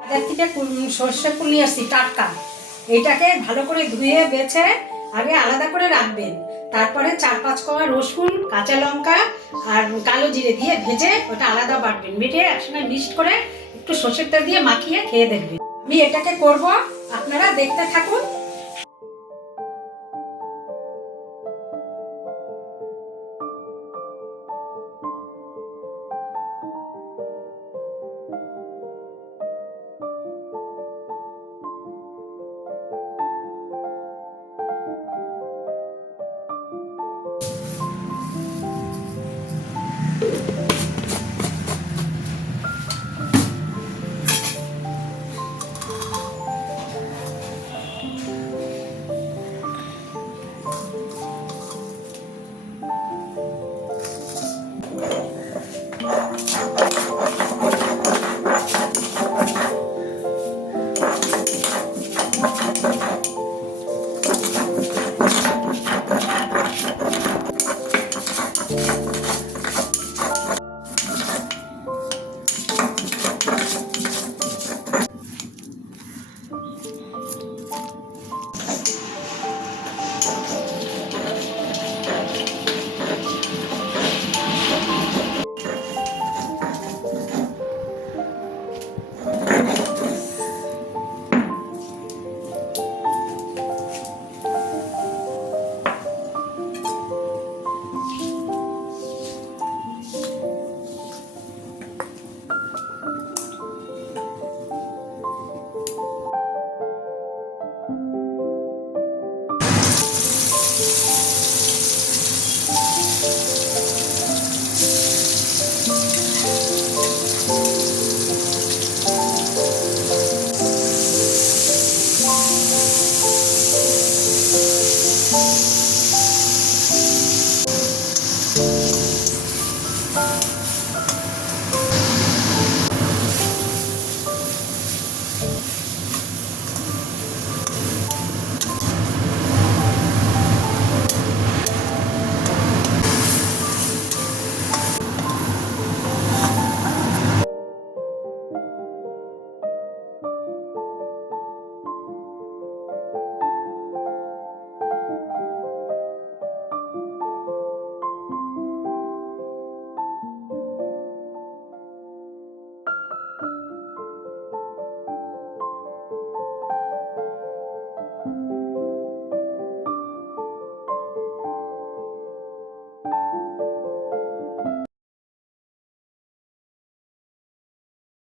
বাজার থেকে সর্ষে ফুল নিয়ে আসছি টাটকা। এইটাকে ভালো করে ধুয়ে বেছে আগে আলাদা করে রাখবেন। তারপরে 4-5 কোয়া রসুন, কাঁচা লঙ্কা আর কালো জিরে দিয়ে ভেজে ওটা আলাদা বাটবেন। বেটে একসঙ্গে মিক্সড করে একটু সর্ষের তেল দিয়ে মাখিয়ে খেয়ে দেখবেন। আমি এটাকে করব, আপনারা দেখতে থাকুন।